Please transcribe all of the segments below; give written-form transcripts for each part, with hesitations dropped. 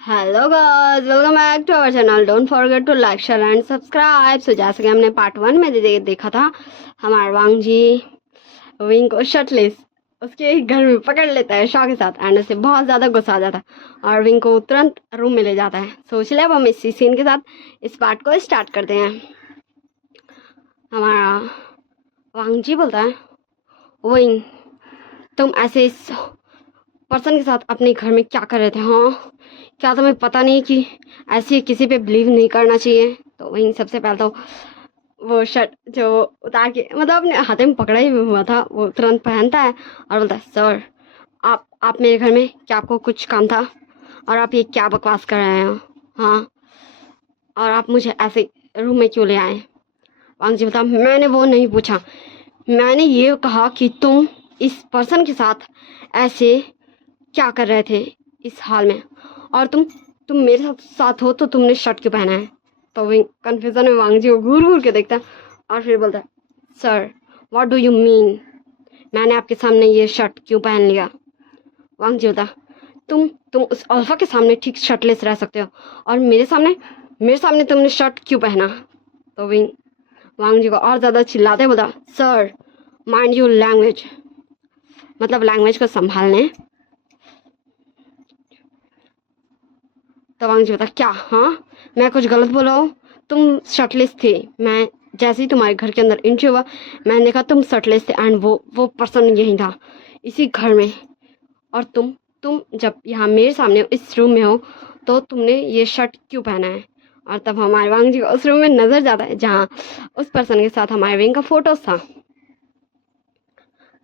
Hello guys, welcome back to our channel. Don't forget to like share and subscribe. So जैसे कि हमने part 1 में देखा था, हमारा वांग जी विंग को शर्टलेस उसके घर में पकड़ लेता है शॉ के साथ एंड उसे बहुत ज़्यादा गुस्सा आ जाता है और विंग को तुरंत रूम में ले जाता है। सो चलिए अब हम इसी सीन के साथ इस पार्ट को स्टार्ट करते हैं। हमारा वांग जी बोलता है, विंग तुम ऐसे इस पर्सन के साथ अपने घर में क्या कर रहे थे? हाँ, क्या तुम्हें पता नहीं कि ऐसे किसी पे बिलीव नहीं करना चाहिए? तो वहीं सबसे पहले तो वो शर्ट जो उतार के मतलब अपने हाथ में पकड़ा ही हुआ था वो तुरंत पहनता है और बोलता है, सर आप मेरे घर में क्या आपको कुछ काम था और आप ये क्या बकवास कर रहे हो? हाँ, और आप मुझे ऐसे रूम में क्यों ले आए? वांग जी बता, मैंने वो नहीं पूछा, मैंने ये कहा कि तुम इस पर्सन के साथ ऐसे क्या कर रहे थे इस हाल में, और तुम मेरे साथ हो तो तुमने शर्ट क्यों पहना है? तो वही कन्फ्यूजन में वांग जी को घूर घूर के देखता है और फिर बोलता है, sir what do you mean, मैंने आपके सामने ये शर्ट क्यों पहन लिया? वांग जी बोलता, तुम उस अल्फा के सामने ठीक शर्टलेस रह सकते हो और मेरे सामने तुमने शर्ट क्यों पहना? तो वही वांग जी को और ज़्यादा चिल्लाते बोलता, सर माइंड योर लैंग्वेज, मतलब लैंग्वेज को संभालने। तो वांग जी बता, क्या? हाँ, मैं कुछ गलत बोला हूँ? तुम शर्टलेस थे, मैं जैसे ही तुम्हारे घर के अंदर एंट्री हुआ मैंने देखा तुम शर्टलेस थे एंड वो पर्सन यही था इसी घर में, और तुम जब यहाँ मेरे सामने इस रूम में हो तो तुमने ये शर्ट क्यों पहना है? और तब हमारे वांग जी को उस रूम में नजर जाता है जहाँ उस पर्सन के साथ हमारे विंग का फोटोज था।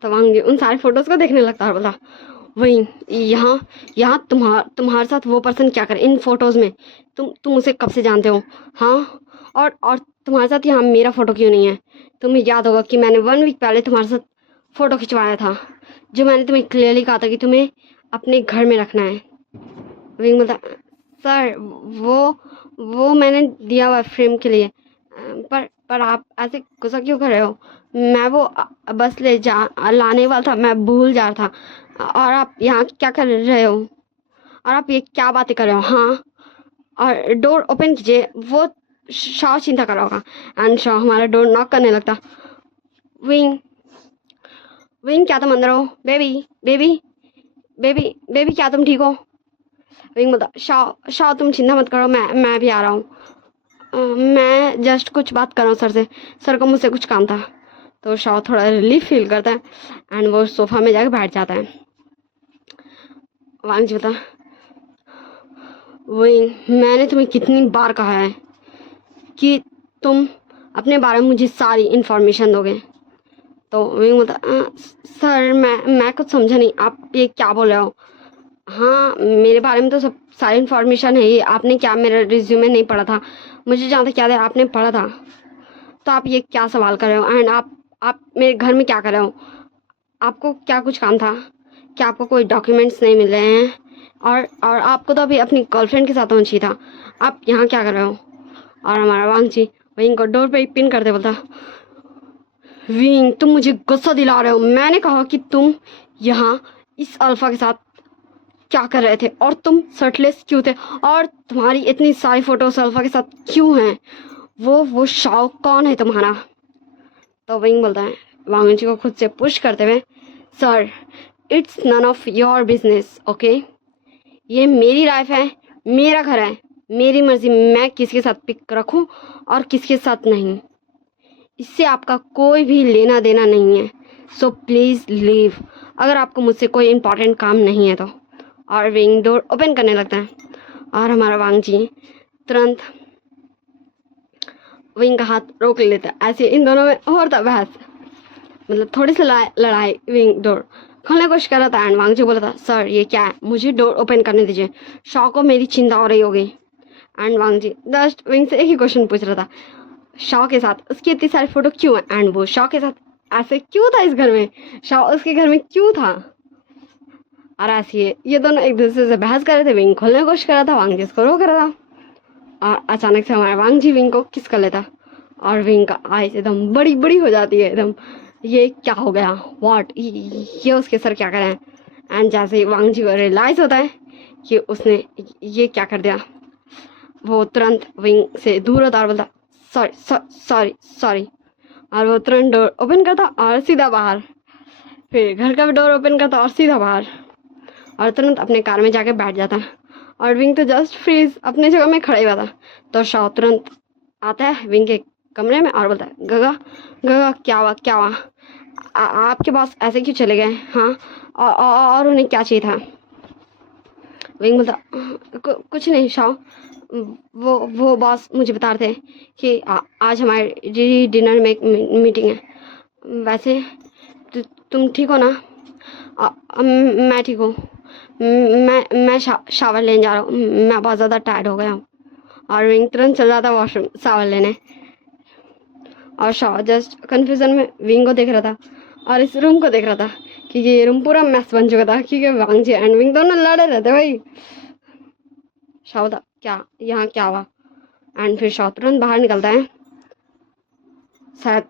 तो वांग जी उन सारे फोटोज को देखने लगता है और बोला, वही यहाँ यहाँ तुम्हारे साथ वो पर्सन क्या करे इन फोटोज में? तुम उसे कब से जानते हो? हाँ, और तुम्हारे साथ यहाँ मेरा फोटो क्यों नहीं है? तुम्हें याद होगा कि मैंने 1 वीक पहले तुम्हारे साथ फोटो खिंचवाया था, जो मैंने तुम्हें क्लियरली कहा था कि तुम्हें अपने घर में रखना है। विंग बोलता, सर वो मैंने दिया हुआ फ्रेम के लिए, पर आप ऐसे गुस्सा क्यों कर रहे हो? मैं वो बस लाने वाला था, मैं भूल जा रहा था, और आप यहाँ क्या कर रहे हो? और आप ये क्या बातें कर रहे हो? हाँ, और डोर ओपन कीजिए, वो शाह चिंता कर रहा होगा। एंड शाह हमारा डोर नॉक करने लगता। विंग विंग क्या तुम अंदर हो? बेबी बेबी बेबी बेबी क्या तुम ठीक हो? विंग बोलता, शाह तुम चिंता मत करो, मैं भी आ रहा हूँ। मैं जस्ट कुछ बात कर रहा हूँ सर को मुझसे कुछ काम था। तो शाह थोड़ा रिलीफ फील करता है एंड वो सोफा में जाकर बैठ जाता है। वांग जी बता, विंग मैंने तुम्हें कितनी बार कहा है कि तुम अपने बारे में मुझे सारी इन्फॉर्मेशन दोगे? तो विंग बता, सर मैं कुछ समझा नहीं, आप ये क्या बोल रहे हो? हाँ, मेरे बारे में तो सब सारी इन्फॉर्मेशन है ही। आपने क्या मेरा रिज्यूमे नहीं पढ़ा था? मुझे जहाँ तक याद है आपने पढ़ा था। तो आप ये क्या सवाल कर रहे हो? एंड आप मेरे घर में क्या कर रहे हो? आपको क्या कुछ काम था? क्या आपको कोई डॉक्यूमेंट्स नहीं मिल रहे हैं? और आपको तो अभी अपनी गर्लफ्रेंड के साथ होना चाहिए था, आप यहाँ क्या कर रहे हो? और हमारा वांग जी विंग को डोर पे ही पिन करते बोलता, विंग तुम मुझे गुस्सा दिला रहे हो। मैंने कहा कि तुम यहाँ इस अल्फा के साथ क्या कर रहे थे और तुम शर्टलेस क्यों थे, और तुम्हारी इतनी सारी फोटोज अल्फा के साथ क्यों हैं? वो शाओ कौन है तुम्हारा? तो विंग बोलता है वांग जी को खुद से पुश करते हुए, sir it's none of your business, okay? ये मेरी लाइफ है, मेरा घर है, मेरी मर्जी मैं किसके साथ पिक रखूं और किसके साथ नहीं, इससे आपका कोई भी लेना देना नहीं है। सो प्लीज़ लीव, अगर आपको मुझसे कोई इम्पोर्टेंट काम नहीं है तो। और विंग डोर ओपन करने लगता है और हमारा वांग जी तुरंत विंग का हाथ रोक लेता है। ऐसे इन दोनों में और था बहस, मतलब थोड़ी सी लड़ाई। विंग डोर खोलने की कोशिश कर रहा था एंड वांग जी बोला था, सर ये क्या है, मुझे डोर ओपन करने दीजिए, शॉ को मेरी चिंता हो रही होगी। And Wang ji just wing से एक ही क्वेश्चन पूछ रहा था, शॉ के साथ उसकी इतनी सारी फोटो क्यों है एंड वो शॉ के साथ ऐसे क्यों था इस घर में, शॉ उसके घर में क्यों था? और ऐसे ये दोनों एक दूसरे से बहस कर रहे थे। विंग खोलने की कोशिश कर रहा था, वांग जी इसको रोक रहा था, और अचानक से हमारे वांग जी विंग को किस कर लेता और विंग का आइज एकदम बड़ी बड़ी हो जाती है एकदम, ये क्या हो गया? व्हाट, ये उसके सर क्या कर रहे हैं? एंड जैसे ही वांग जी को रियलाइज होता है कि उसने ये क्या कर दिया। वो तुरंत विंग से दूर होता और बोलता सॉरी सॉरी सॉरी, और वो तुरंत डोर ओपन करता और सीधा बाहर। फिर घर का भी डोर ओपन करता और सीधा बाहर, और तुरंत अपने कार में जाके बैठ जाता। और विंग तो जस्ट फ्रीज अपने जगह में खड़ा ही हुआ था। तो शाओ तुरंत आता है विंग के कमरे में और बोलता है गगा गगा क्या हुआ क्या हुआ, आपके पास ऐसे क्यों चले गए। हाँ और उन्हें क्या चाहिए था। विंग बोलता कुछ नहीं शाओ, वो बॉस मुझे बता रहे थे कि आज हमारी डिनर में एक मीटिंग है। वैसे तुम ठीक हो ना। मैं ठीक हूँ। मैं शावर लेने जा रहा हूँ, मैं बहुत ज़्यादा टायर्ड हो गया हूँ। और विंग तुरंत चल जाता वॉशरूम शावर लेने। और शावर जस्ट कन्फ्यूजन में विंग को देख रहा था और इस रूम को देख रहा था कि ये रूम पूरा मैस बन चुका था, क्योंकि वांग जी एंड विंग दोनों लड़े रहते भाई। शाओ था क्या यहाँ क्या हुआ। एंड फिर शाओ तुरंत बाहर निकलता है, शायद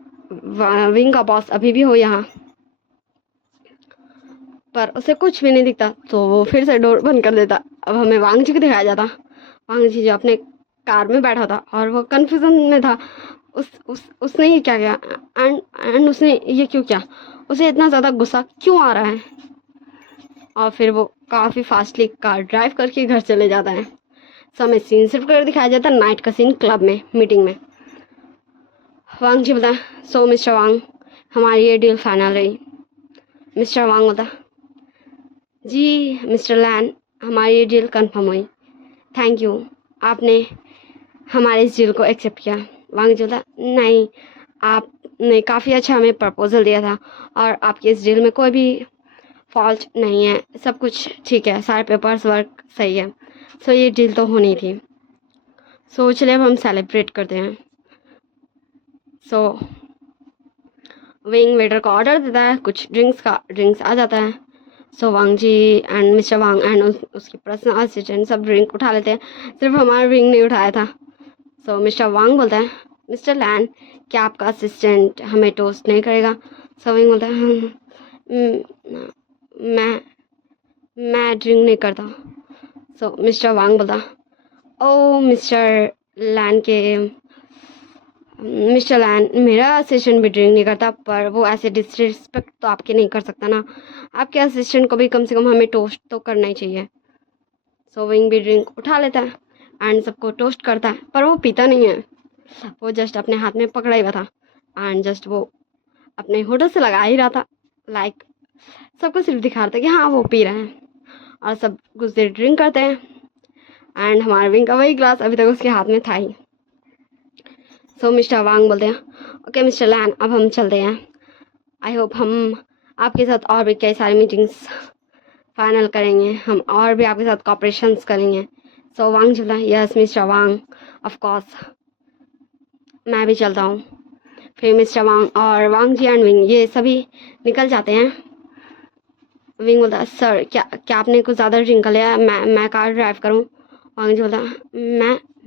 विंग का बॉस अभी भी हो यहाँ, पर उसे कुछ भी नहीं दिखता। तो वो फिर से डोर बंद कर देता। अब हमें वांग जी को दिखाया जाता, वांग जी जो अपने कार में बैठा था और वो कंफ्यूजन में था। उसने ये क्या किया एंड उसने ये क्यों किया, उसे इतना ज़्यादा गुस्सा क्यों आ रहा है। और फिर वो काफ़ी फास्टली कार ड्राइव करके घर चले जाता है। सो हमें सीन सिर्फ कर दिखाया जाता है नाइट का सीन क्लब में मीटिंग में। वांग जी बोला सो मिस्टर वांग हमारी ये डील फाइनल रही। मिस्टर वांग बोला जी मिस्टर लैन हमारी ये डील कंफर्म हुई, थैंक यू आपने हमारे इस डील को एक्सेप्ट किया। वांग जी बोला नहीं, आपने काफ़ी अच्छा हमें प्रपोजल दिया था और आपकी इस डील में कोई भी फॉल्ट नहीं है, सब कुछ ठीक है, सारे पेपर्स वर्क सही है। सो ये डील तो होनी थी। सो चलिए अब हम सेलिब्रेट करते हैं। सो विंग वेटर को ऑर्डर देता है कुछ ड्रिंक्स आ जाता है। सो वांग जी एंड मिस्टर वांग एंड उसकी पर्सनल असिस्टेंट सब ड्रिंक उठा लेते हैं, सिर्फ हमारा विंग नहीं उठाया था। सो मिस्टर वांग बोलता है मिस्टर लैन क्या आपका असिस्टेंट हमें टोस्ट नहीं करेगा। सो विंग बोलता है मैं ड्रिंक नहीं करता। सो मिस्टर वांग बोलता ओ मिस्टर लैन मेरा असिस्टेंट भी ड्रिंक नहीं करता, पर वो ऐसे डिसरिस्पेक्ट तो आपके नहीं कर सकता ना, आपके असिस्टेंट को भी कम से कम हमें टोस्ट तो करना ही चाहिए। सो विंग भी ड्रिंक उठा लेता है एंड सबको टोस्ट करता है, पर वो पीता नहीं है, वो जस्ट अपने हाथ में पकड़ा ही हुआ था एंड जस्ट वो अपने होठों से लगा ही रहा था, लाइक सबको सिर्फ दिखा रहा था कि हाँ वो पी रहे हैं। और सब कुछ देर ड्रिंक करते हैं एंड हमारे विंग का वही ग्लास अभी तक उसके हाथ में था ही। सो मिस्टर वांग बोलते हैं ओके मिस्टर लैन अब हम चलते हैं, आई होप हम आपके साथ और भी कई सारी मीटिंग्स फाइनल करेंगे, हम और भी आपके साथ कॉपरेशंस करेंगे। सो वांग बोलता है yes mister Wang of course मैं भी चलता हूँ। फिर मिस्टर वांग और वांग जी एंड विंग ये सभी निकल जाते हैं। विंग बोलता है सर क्या आपने कुछ ज़्यादा ड्रिंक कर लिया, मैं कार ड्राइव करूँ। वांग जी बोलता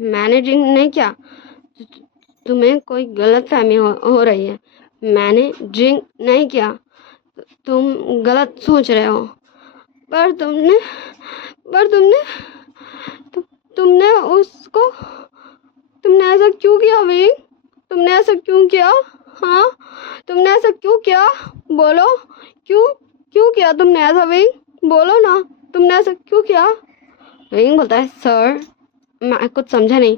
मैंने ड्रिंक नहीं किया, तुम्हें कोई गलत फहमी हो रही है, मैंने ड्रिंक नहीं किया, तुम गलत सोच रहे हो। पर तुमने तुमने उसको तुमने ऐसा क्यों किया विंग, तुमने ऐसा क्यों किया। हाँ तुमने ऐसा क्यों किया, बोलो क्यों किया तुमने ऐसा विंग, बोलो ना तुमने ऐसा क्यों किया। विंग बोलता है सर मैं कुछ समझा नहीं,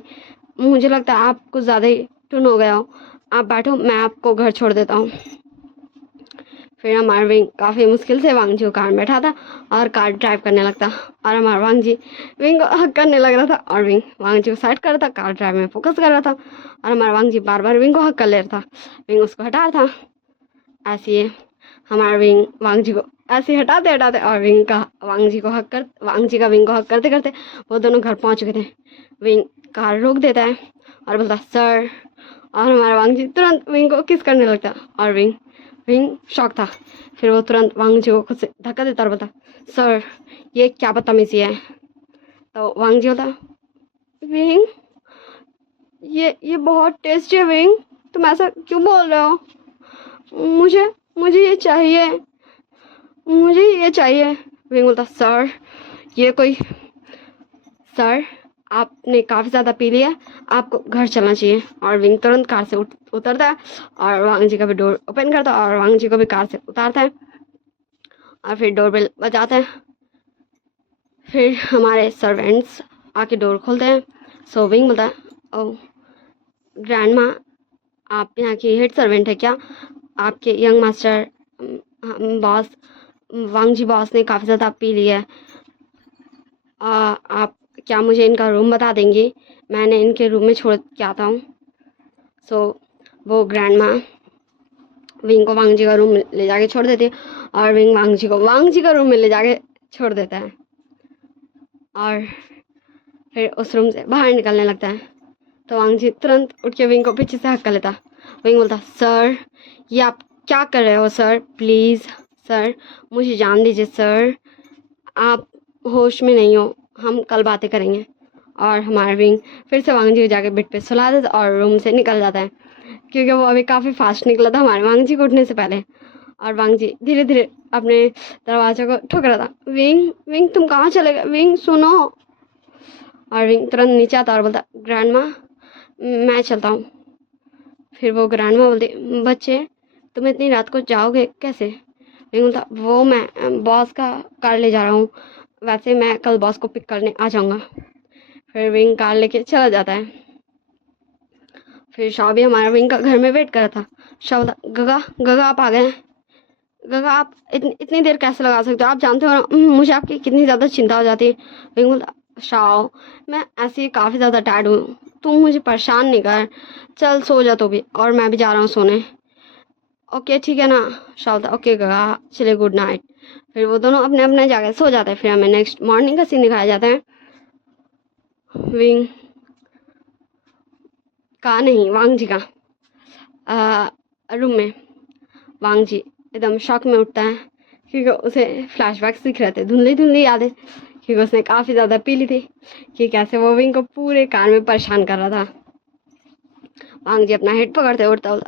मुझे लगता है आप कुछ ज़्यादा ही टुन हो गया हो, आप बैठो मैं आपको घर छोड़ देता हूँ। फिर हमारा विंग काफ़ी मुश्किल से वांग जी को कार में बैठा था और कार ड्राइव करने लगता, और हमारा वांग जी विंग को हक करने लग रहा था और विंग वांग जी को साइड कर रहा था, कार ड्राइव में फोकस कर रहा था, और हमारा वांग जी बार बार विंग को हक कर ले रहा था, विंग उसको हटा रहा था। ऐसे ही हमारा विंग वांग जी को ऐसे हटाते और विंग का वांग जी का विंग को हक करते करते वो दोनों घर पहुँच चुके थे। विंग कार रोक देता है और बोलता सर, और हमारा वांग जी तुरंत विंग को किस करने लगता और विंग शॉक था। फिर वो तुरंत वांग जी को खुद से धक्का देता और बोलता सर ये क्या बदतमीजी है। तो वांग जी होता विंग ये बहुत टेस्टी है विंग, तुम ऐसा क्यों बोल रहे हो, मुझे ये चाहिए। विंग बोलता सर ये कोई सर आपने काफ़ी ज़्यादा पी लिया, आपको घर चलना चाहिए। और विंग तुरंत कार से उतरता है और वांग जी का भी डोर ओपन करता है और वांग जी को भी कार से उतारता है और फिर डोरबेल बजाता है। फिर हमारे सर्वेंट्स आके डोर खोलते हैं। सो विंग बोलता है, ओ ग्रैंड माँ, आप यहाँ की हेड सर्वेंट है क्या? आपके यंग मास्टर बॉस वांग जी बॉस ने काफ़ी ज़्यादा पी लिया है। आप क्या मुझे इनका रूम बता देंगी? मैंने इनके रूम में छोड़ के आता हूँ। सो वो ग्रैंड माँ विंग को वांग जी का रूम ले जाके छोड़ देती है और विंग वांग जी को वांग जी का रूम में ले जाके छोड़ देता है और फिर उस रूम से बाहर निकलने लगता है। तो वांग जी तुरंत उठ के विंग को पीछे से हक्का लेता। विंग बोलता, सर ये आप क्या कर रहे हो सर? प्लीज़ सर मुझे जान दीजिए सर, आप होश में नहीं हो, हम कल बातें करेंगे। और हमारा विंग फिर से वांग जी को जाके बेड पे सुला देता और रूम से निकल जाता है क्योंकि वो अभी काफ़ी फास्ट निकला था हमारे वांग जी को उठने से पहले। और वांग जी धीरे धीरे अपने दरवाजे को ठुकरा था। विंग विंग तुम कहाँ चले गए? विंग सुनो। और विंग तुरंत नीचे आता और बोलता, ग्रैंड माँ मैं चलता हूँ। फिर वो ग्रैंड माँ बोलती, बच्चे तुम इतनी रात को जाओगे कैसे? विंग बोलता, वो मैं बॉस का कार ले जा रहा हूँ, वैसे मैं कल बॉस को पिक करने आ जाऊँगा। फिर विंग कार लेके चला जाता है। फिर शाह भी हमारा विंग का घर में वेट कर रहा था। शाह बोलता, गगा गगा आप आ गए हैं। गगा आप इतनी देर कैसे लगा सकते हो? आप जानते हो ना मुझे आपकी कितनी ज़्यादा चिंता हो जाती है। विंग बोलता, शाह मैं ऐसे ही काफ़ी ज़्यादा टायर्ड हूँ, तुम मुझे परेशान नहीं कर, चल सो जा तो भी, और मैं भी जा रहा हूँ सोने। ओके ठीक है ना? शाह बोलता, ओके गगा चलिए गुड नाइट। फिर वो दोनों अपने अपने जगह सो जाते हैं। फिर हमें नेक्स्ट मॉर्निंग का सीन दिखाया जाता है। विंग का नहीं वांग जी का रूम में वांग जी एकदम शॉक में उठता है क्योंकि उसे फ्लैशबैक्स दिख रहे थे, धुंधली धुंधली यादें, क्योंकि उसने काफ़ी ज़्यादा पी ली थी कि कैसे वो विंग को पूरे कार में परेशान कर रहा था। वांग जी अपना हेड पकड़ते उठता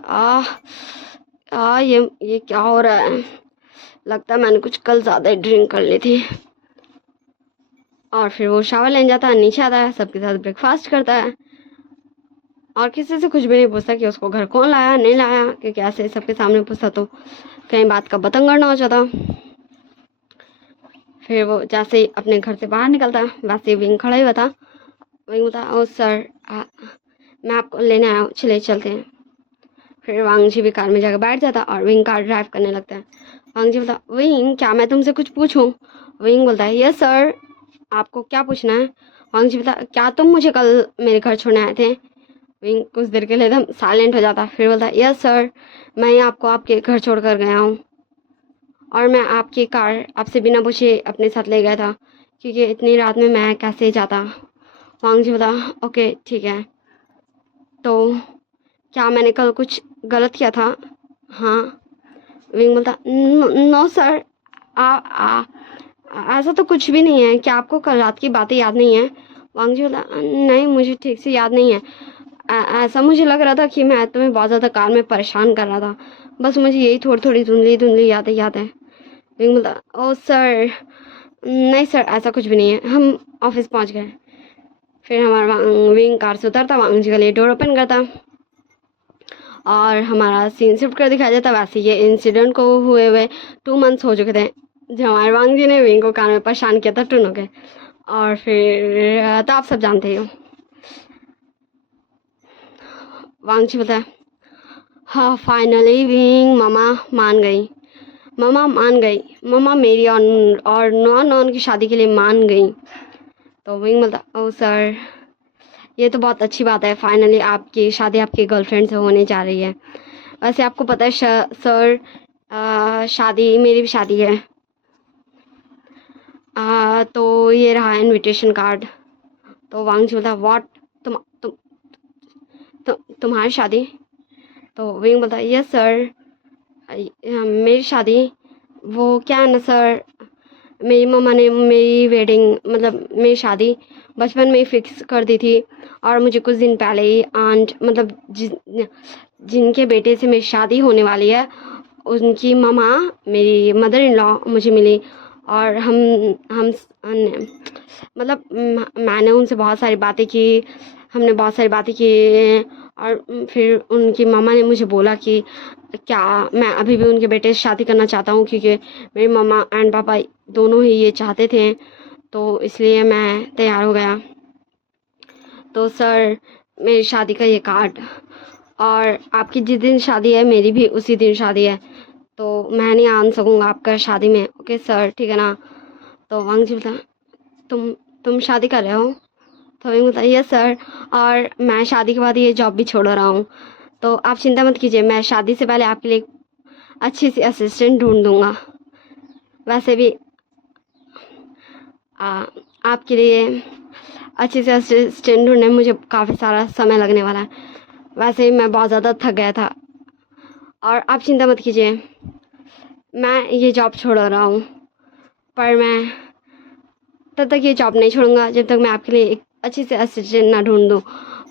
ये क्या हो रहा है? लगता है मैंने कुछ कल ज़्यादा ही ड्रिंक कर ली थी। और फिर वो शावर लेने जाता है, नीचे आता है, सबके साथ ब्रेकफास्ट करता है और किसी से कुछ भी नहीं पूछता कि उसको घर कौन लाया नहीं लाया, क्योंकि ऐसे सबके सामने पूछता तो कहीं बात का बतंगड़ ना हो जाता। फिर वो जैसे ही अपने घर से बाहर निकलता है वैसे ही विंग खड़ा ही हुआ था। विंग बोलता, ओ सर मैं आपको लेने आया हूँ, चले चलते हैं। फिर वांग जी भी कार में जाकर बैठ जाता और विंग कार ड्राइव करने लगता है। वांग जी बोलता, विंग क्या मैं तुमसे कुछ पूछूं? विंग बोलता है, यस सर आपको क्या पूछना है? वांग जी बोलता, क्या तुम मुझे कल मेरे घर छोड़ने आए थे? विंग कुछ देर के लिए एकदम साइलेंट हो जाता, फिर बोलता, यस सर मैं आपको आपके घर छोड़ कर गया हूँ और मैं आपकी कार आपसे बिना पूछे अपने साथ ले गया था क्योंकि इतनी रात में मैं कैसे जाता। वांग जी बोला, ओके ठीक है, तो क्या मैंने कल कुछ गलत किया था? हाँ। विंग बोलता, नो सर ऐसा तो कुछ भी नहीं है। क्या आपको कल रात की बातें याद नहीं है? वांग जी बोला, नहीं मुझे ठीक से याद नहीं है। ऐसा मुझे लग रहा था कि मैं तुम्हें बहुत ज़्यादा कार में परेशान कर रहा था, बस मुझे यही थोड़ी थोड़ी धुंधली धुंधली यादें याद है। विंग बोलता, ओ सर नहीं सर ऐसा कुछ भी नहीं है, हम ऑफिस पहुंच गए। फिर हमारा विंग कार से उतरता, वांग जी का लिए डोर ओपन करता और हमारा सीन शिफ्ट कर दिखाया जाता। वैसे ये इंसिडेंट को हुए हुए 2 मंथ्स हो चुके थे जब हमारे वांग जी ने विंग को कार में परेशान किया था टूनो के। और फिर तो आप सब जानते ही हो। वांग जी बोलता है, हाँ फाइनली विंग मामा मान गई, मामा मान गई, मामा मेरी और नॉन नॉन की शादी के लिए मान गई। तो विंग बोलता, ओ सर ये तो बहुत अच्छी बात है, फाइनली आपकी शादी आपकी गर्लफ्रेंड से होने जा रही है। वैसे आपको पता है सर शादी मेरी भी शादी है। तो ये रहा इनविटेशन कार्ड। तो वांग जी बोलता, व्हाट तुम्हारी शादी? तो विंग बोलता, यस सर मेरी शादी। वो क्या है ना सर, मेरी मम्मा ने मेरी वेडिंग मतलब मेरी शादी बचपन में ही फिक्स कर दी थी और मुझे कुछ दिन पहले ही आंट मतलब जिनके बेटे से मेरी शादी होने वाली है उनकी मम्मा मेरी मदर इन लॉ मुझे मिली और हम मतलब मैंने उनसे बहुत सारी बातें की, हमने बहुत सारी बातें की। और फिर उनकी मामा ने मुझे बोला कि क्या मैं अभी भी उनके बेटे से शादी करना चाहता हूँ, क्योंकि मेरी मम्मा एंड पापा दोनों ही ये चाहते थे, तो इसलिए मैं तैयार हो गया। तो सर, मेरी शादी का ये कार्ड, और आपकी जिस दिन शादी है मेरी भी उसी दिन शादी है, तो मैं नहीं आ सकूँगा आपका शादी में। ओके सर, ठीक है ना? तो वांग जी बोला, तुम शादी कर रहे हो? तो मैं बोला यस सर, और मैं शादी के बाद ये जॉब भी छोड़ रहा हूँ, तो आप चिंता मत कीजिए, मैं शादी से पहले आपके लिए अच्छी सी असिस्टेंट ढूंढ दूँगा। वैसे भी आपके लिए अच्छी से असिस्टेंट ढूंढने में मुझे काफ़ी सारा समय लगने वाला है। वैसे ही मैं बहुत ज़्यादा थक गया था, और आप चिंता मत कीजिए, मैं ये जॉब छोड़ रहा हूँ, पर मैं तब तक ये जॉब नहीं छोड़ूंगा जब तक मैं आपके लिए एक अच्छी से असिस्टेंट ना ढूंढ दूँ।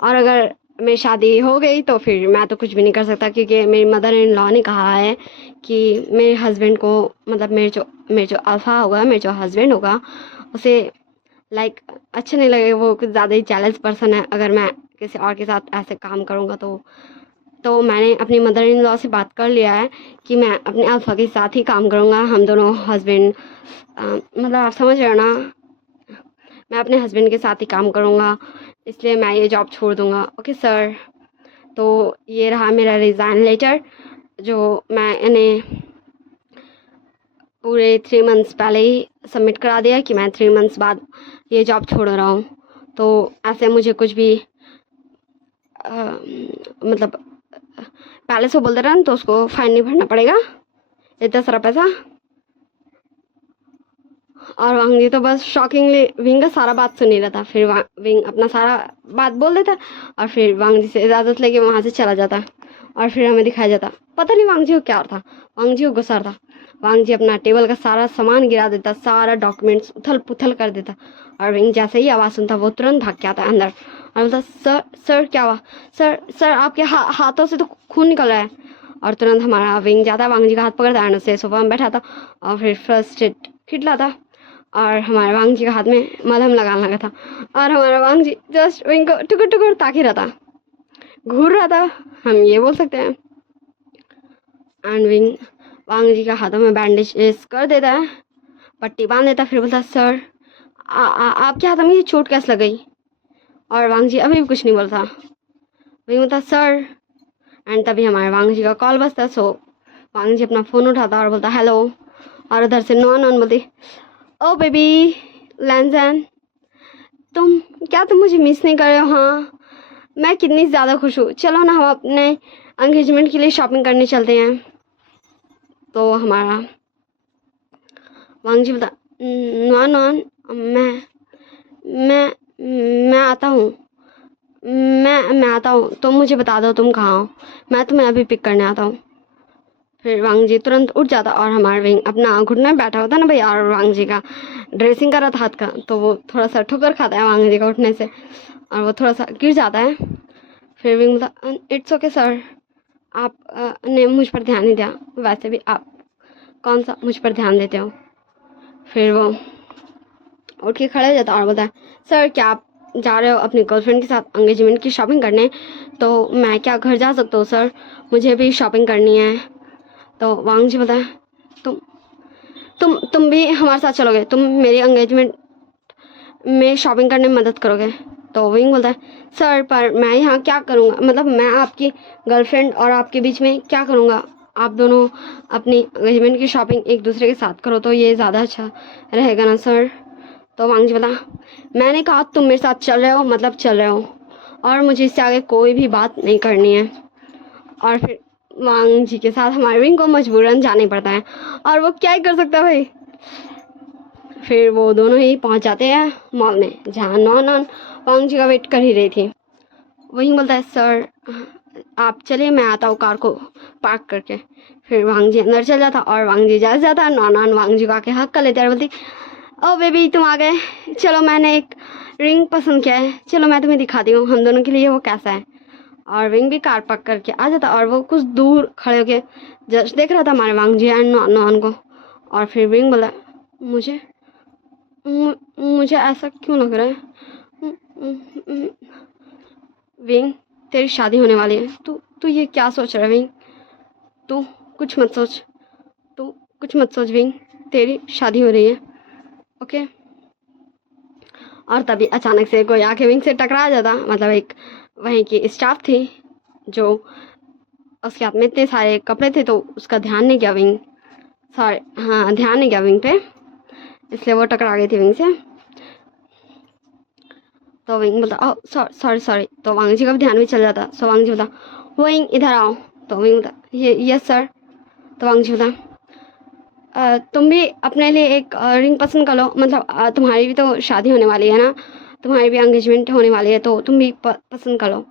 और अगर मेरी शादी हो गई तो फिर मैं तो कुछ भी नहीं कर सकता, क्योंकि मेरी मदर इन लॉ ने कहा है कि मेरे हस्बैंड को, मतलब मेरे जो अल्फ़ा होगा, मेरे जो हस्बैंड होगा, उसे लाइक अच्छा नहीं लगेगा, वो कुछ ज़्यादा ही जेलस पर्सन है अगर मैं किसी और के साथ ऐसे काम करूँगा। तो मैंने अपनी मदर इन लॉ से बात कर लिया है कि मैं अपने अल्फ़ा के साथ ही काम करूँगा, हम दोनों हस्बैंड, मतलब आप समझ रहे हो ना, मैं अपने हस्बैंड के साथ ही काम करूँगा, इसलिए मैं ये जॉब छोड़ दूँगा। ओके सर, तो ये रहा मेरा रिज़ाइन लेटर, जो मैंने पूरे 3 मंथ्स पहले ही सबमिट करा दिया कि मैं 3 मंथ्स बाद ये जॉब छोड़ रहा हूँ। तो ऐसे मुझे कुछ भी मतलब पहले से बोल दे रहा है तो उसको फाइन नहीं भरना पड़ेगा इतना सारा पैसा। और वांग जी तो बस शॉकिंगली विंग का सारा बात सुन ही रहा था, फिर विंग अपना सारा बात बोल देता और फिर वांग जी से इजाज़त लेके वहाँ से चला जाता, और फिर हमें दिखाया जाता। पता नहीं वांग जी को क्या था, वांग जी को गुस्सा था। वांग जी अपना टेबल का सारा सामान गिरा देता, सारा डॉक्यूमेंट्स उथल पुथल कर देता, और विंग जैसे ही आवाज़ सुनता वो तुरंत भाग के आता अंदर और बोलता, सर सर क्या हुआ? सर आपके हाथों से तो खून निकल रहा है। और तुरंत हमारा विंग जाता, वांग जी का हाथ पकड़ता है, उसे सोफा में बैठाता और फिर फ्रस्ट्रेट खिटलाता, और हमारे वांग जी का हाथ में मलहम लगाने लगा था, और हमारा वांग जी जस्ट विंग को टुकुर टुकुर ताक ही रहा था, घूर रहा था, हम ये बोल सकते हैं। एंड विंग वांग जी का हाथों में बैंडेज कर देता है, पट्टी बांध देता, फिर बोलता, सर आपके हाथों में ये चोट कैसे लग गई? और वांग जी अभी भी कुछ नहीं बोलता। विंग बोलता, सर। एंड तभी हमारे वांग जी का कॉल बजता, सो वांग जी अपना फ़ोन उठाता और बोलता, हेलो, और उधर से नॉन नॉन बोलती, ओ बेबी लैंजन, तुम मुझे मिस नहीं कर रहे हो? हाँ, मैं कितनी ज़्यादा खुश हूँ, चलो ना हम अपने एंगेजमेंट के लिए शॉपिंग करने चलते हैं। तो हमारा वांग जी बता, नॉन नॉन, मैं मैं आता हूँ, मैं आता हूँ, तुम मुझे बता दो तुम कहाँ हो, मैं तुम्हें अभी पिक करने आता हूँ। फिर वांग जी तुरंत उठ जाता, और हमारा विंग अपना घुटने में बैठा होता ना भाई, और वांग जी का ड्रेसिंग कर रहा था हाथ का, तो वो थोड़ा सा ठोकर खाता है वांग जी का उठने से, और वो थोड़ा सा गिर जाता है। फिर विंग बोलता, इट्स ओके सर, आप ने मुझ पर ध्यान नहीं दिया, वैसे भी आप कौन सा मुझ पर ध्यान देते हो। फिर वो उठ के खड़े हो जाता और बोलता है, सर क्या आप जा रहे हो अपनी गर्लफ्रेंड के साथ एंगेजमेंट की शॉपिंग करने? तो मैं क्या घर जा सकता हूँ सर, मुझे भी शॉपिंग करनी है। तो वांग जी बोलता है, तुम तुम भी हमारे साथ चलोगे, तुम मेरी एंगेजमेंट में शॉपिंग करने में मदद करोगे? तो विंग बोलता है, सर पर मैं यहाँ क्या करूँगा, मतलब मैं आपकी गर्लफ्रेंड और आपके बीच में क्या करूँगा, आप दोनों अपनी एंगेजमेंट की शॉपिंग एक दूसरे के साथ करो तो ये ज़्यादा अच्छा रहेगा ना सर। तो वांग जी बोला, मैंने कहा तुम मेरे साथ चल रहे हो मतलब चल रहे हो, और मुझे इससे आगे कोई भी बात नहीं करनी है। और फिर वांग जी के साथ हमारे विंग को मजबूरन जाना ही पड़ता है, और वो क्या ही कर सकता है भाई। फिर वो दोनों ही पहुंच जाते हैं मॉल में, जहाँ नॉन नॉन वांग जी का वेट कर ही रही थी। वहीं बोलता है, सर आप चलिए, मैं आता हूँ कार को पार्क करके। फिर वांग जी अंदर चल जाता, और वांग जी जैसे जाता है नॉन नॉन वांग जी को आके हक कर लेते हैं, बोलती, ओ बेबी तुम आ गए, चलो मैंने एक रिंग पसंद किया है, चलो मैं तुम्हें दिखाती हूँ हम दोनों के लिए वो कैसा है। और विंग भी कार पार्क करके आ जाता, और वो कुछ दूर खड़े होके जस्ट देख रहा था हमारे वांग जी एंड नॉन को। और फिर विंग बोला, मुझे मुझे ऐसा क्यों लग रहा है? विंग, तेरी शादी होने वाली है। तू ये क्या सोच रहा है विंग? तू कुछ मत सोच, तू कुछ मत सोच विंग, तेरी शादी हो रही है, ओके। और तभी अचानक से कोई आके विंग से टकरा जाता। मतलब एक वहीं की स्टाफ थी जो, उसके हाथ में इतने सारे कपड़े थे तो उसका ध्यान नहीं गया विंग, सॉरी, हाँ ध्यान नहीं गया विंग पे, इसलिए वो टकरा गई थी विंग से। तो विंग बोलता ओ सॉरी सॉरी, तो वांग जी का भी ध्यान भी चल जाता। सो वांग जी बोलता विंग इधर आओ। तो विंग बोलता ये यस सर। तो वांग जी बोलता तुम भी अपने लिए एक रिंग पसंद कर लो, मतलब तुम्हारी भी तो शादी होने वाली है ना, तुम्हारी भी एंगेजमेंट होने वाली है, तो तुम भी पसंद कर लो।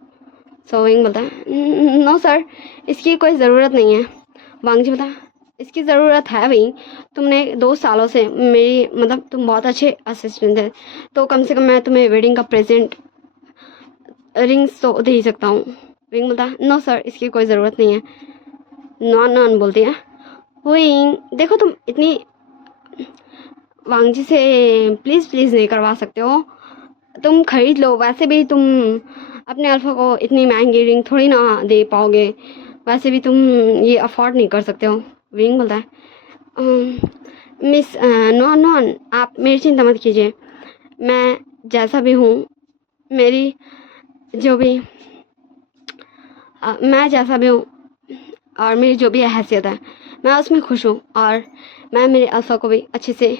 सो विंग बोलता है नो सर, इसकी कोई ज़रूरत नहीं है। वांग जी बोलता इसकी ज़रूरत है विंग, तुमने 2 सालों से मेरी, मतलब तुम बहुत अच्छे असिस्टेंट थे, तो कम से कम मैं तुम्हें वेडिंग का प्रेजेंट रिंग्स तो दे ही सकता हूँ। विंग बोलता नो सर, इसकी कोई ज़रूरत नहीं है। नॉन नॉन बोलती है विंग देखो तुम इतनी वांग जी से प्लीज़ प्लीज़ नहीं करवा सकते हो, तुम खरीद लो, वैसे भी तुम अपने अल्फा को इतनी महंगी रिंग थोड़ी ना दे पाओगे, वैसे भी तुम ये अफोर्ड नहीं कर सकते हो। विंग बोलता है मिस नॉन नॉन, आप मेरी चिंता मत कीजिए, मैं जैसा भी हूँ, मेरी जो भी मैं जैसा भी हूँ और मेरी जो भी हैसियत है मैं उसमें खुश हूँ, और मैं मेरे अल्फा को भी अच्छे से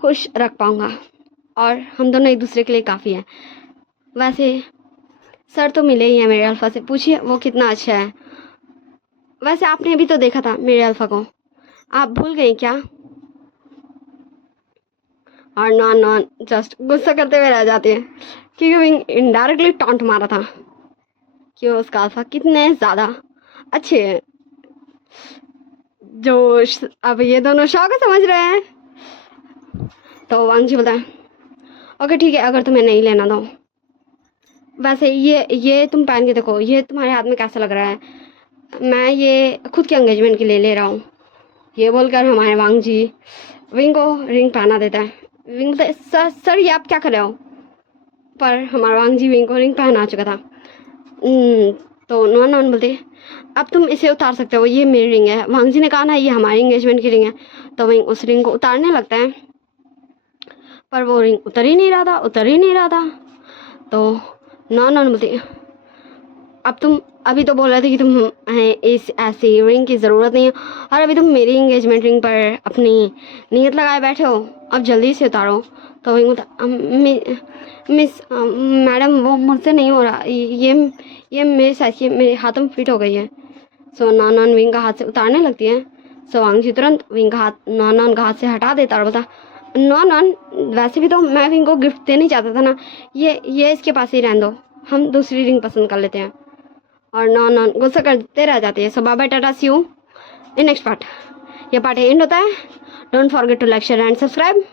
खुश रख पाऊँगा, और हम दोनों एक दूसरे के लिए काफ़ी हैं। वैसे सर तो मिले ही हैं मेरे अल्फा से, पूछिए वो कितना अच्छा है। वैसे आपने भी तो देखा था मेरे अल्फा को, आप भूल गई क्या? और नॉन नॉन जस्ट गुस्सा करते हुए रह जाती है, क्योंकि विंग इनडायरेक्टली टॉन्ट मारा था कि उसका अल्फा कितने ज़्यादा अच्छे हैं। जो अब ये दोनों शौक समझ रहे हैं। तो वांग जी बोलता है ओके ठीक है, अगर तुम्हें नहीं लेना तो वैसे ये तुम पहन के देखो, ये तुम्हारे हाथ में कैसा लग रहा है, मैं ये खुद के एंगेजमेंट के लिए ले रहा हूँ। ये बोलकर हमारे वांग जी विंग को रिंग पहना देता है। विंग बोलता है सर ये आप क्या कर रहे हो? पर हमारा वांग जी विंग को रिंग पहना चुका था। तो नॉन नॉन बोलते अब तुम इसे उतार सकते हो, ये मेरी रिंग है। वांग जी ने कहा ना ये हमारी एंगेजमेंट की रिंग है। तो विंग उस रिंग को उतारने लगता है, पर वो रिंग उतर ही नहीं रहा था। तो नॉन नॉन बोलती अब तुम अभी तो बोल रहे थे कि तुम इस ऐसी रिंग की ज़रूरत नहीं है, और अभी तुम मेरी एंगेजमेंट रिंग पर अपनी नीयत लगाए बैठे हो, अब जल्दी से उतारो। तो वही मिस मैडम वो मुझसे नहीं हो रहा, ये मेरे साइज की मेरे हाथों में फिट हो गई है। सो नॉन नॉन विंग का हाथ से उतारने लगती है। सो वांग जी तुरंत विंग का हाथ नॉन नॉन का हाथ से हटा देता और बोलता नॉन नॉन वैसे भी तो मैं विंग को गिफ्ट देना चाहता था ना, ये इसके पास ही रहने दो, हम दूसरी रिंग पसंद कर लेते हैं। और नॉन नॉन गुस्सा करते रह जाते हैं। So bye bye tata see you in next part. ये पार्ट एंड होता है। Don't forget to like share and subscribe.